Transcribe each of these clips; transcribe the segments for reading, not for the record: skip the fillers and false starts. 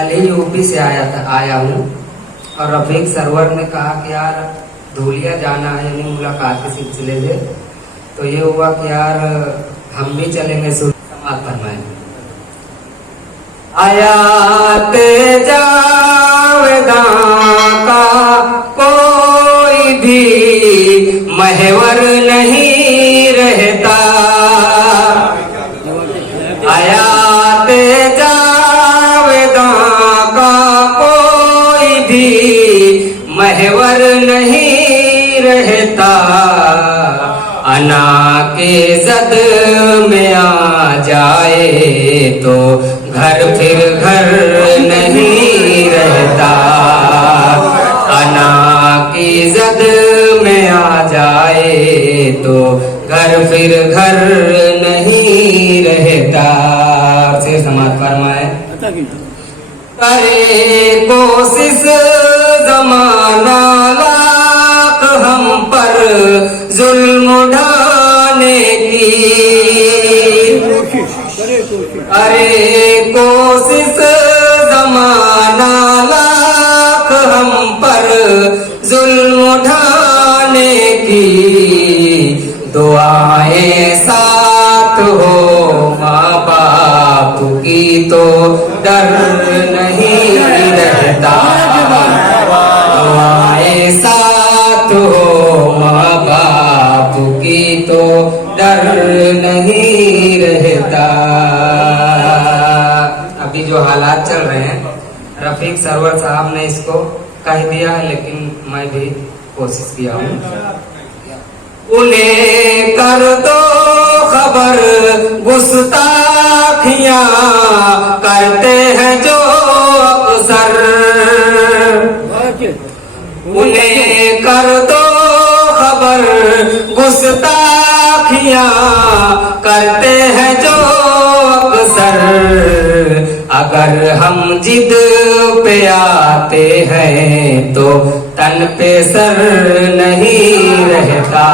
कल ही यूपी से आया हूँ और रफीक सरवर ने कहा कि यार धूलिया जाना है, यानी मुलाकात के सिलसिले से। तो ये हुआ कि यार हम भी चलेंगे। समाप्त फरमाएं। आयात जावेदा का कोई भी महवर नहीं रहता, आयात जावेदा का कोई भी महवर नहीं रहता। अना के जद में आ जाए तो घर फिर घर नहीं रहता, अना की जद में आ जाए तो घर फिर घर नहीं रहता। से समाज फरमाए। करे कोशिश जमाना लाख हम पर जुल्म ढाने की, अरे कोशिश जमाना लाख हम पर जुल्म ढाने की। दुआएं साथ हो माँ बाप की तो डर नहीं रहता, दुआएं साथ हो माँ बाप की तो डर नहीं रहता। अभी जो हालात चल रहे हैं, रफीक सरवर साहब ने इसको कह दिया है, लेकिन मैं भी कोशिश किया हूँ। उन्हें कर दो खबर गुस्ताखियां करते हैं जो अक्सर, उन्हें कर दो खबर गुस्ताखियां करते हैं जो अक्सर। अगर हम जिद पे आते हैं तो तन पे सर नहीं रहता,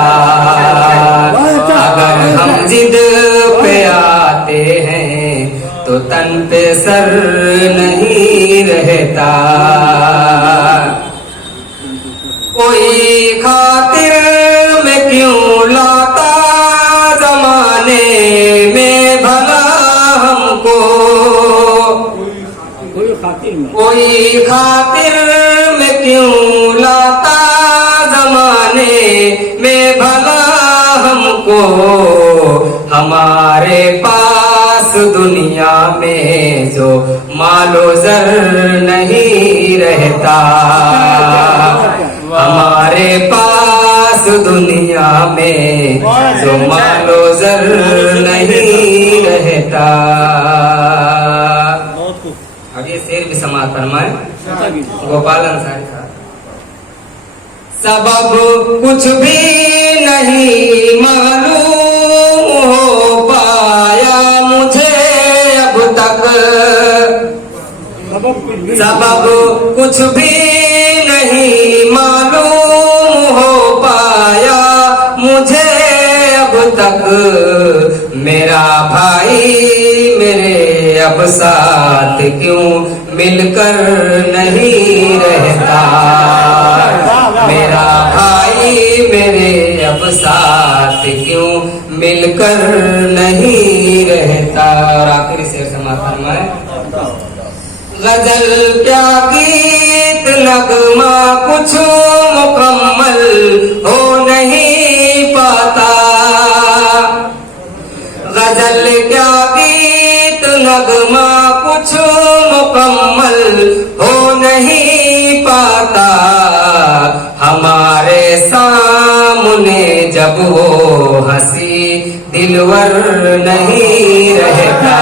अगर हम जिद पे आते हैं तो तन पे सर नहीं रहता। कोई खातिर में क्यों लाता जमाने में भला हमको, कोई खातिर में क्यों लाता जमाने में भला हमको। हमारे पास दुनिया में जो मालो जर नहीं रहता, हमारे पास दुनिया में जो मालो जर नहीं रहता। अब ये शेर भी समाज फरमाए। गोपाल अंसारी साहब। सबब कुछ भी नहीं मालूम हो पाया मुझे अब तक, सबब कुछ भी नहीं मालूम हो पाया मुझे अब तक। मेरा भाई मेरे अब साथ क्यों मिलकर नहीं रहता, मेरा भाई मेरे अब साथ क्यों मिलकर नहीं रहता। और आखिरी शेर समाप्त फरमाए। गजल क्या गीत नगमा कुछ मुकम्मल हो नहीं पाता, गजल क्या गीत नगमा कुछ मुकम्मल हो नहीं पाता। हमारे सामने जब वो हंसी दिलवर नहीं रहता,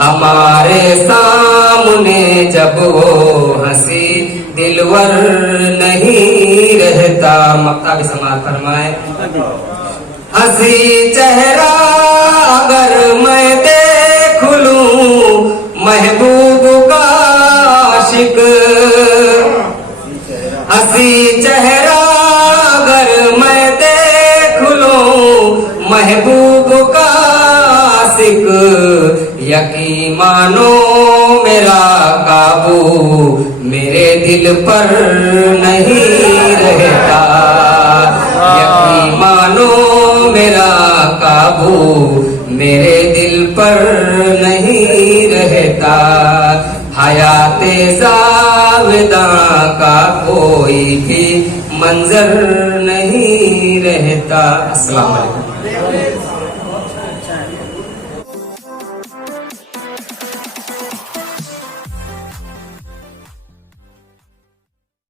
हमारे सामने जब वो हंसी दिलवर नहीं रहता। मक्ता भी समाप्त फरमाए। हंसी चेहरा अगर मैं देख लूं महबूब का आशिक, हंसी चेहरा अगर मैं देख लूं महबूब का आशिक। यकी मानो मेरा काबू मेरे दिल पर नहीं रहता, यकी मानो मेरा काबू मेरे दिल पर नहीं रहता, हयाते जावेदा का कोई भी मंजर नहीं रहता। अस्सलाम वालेकुम।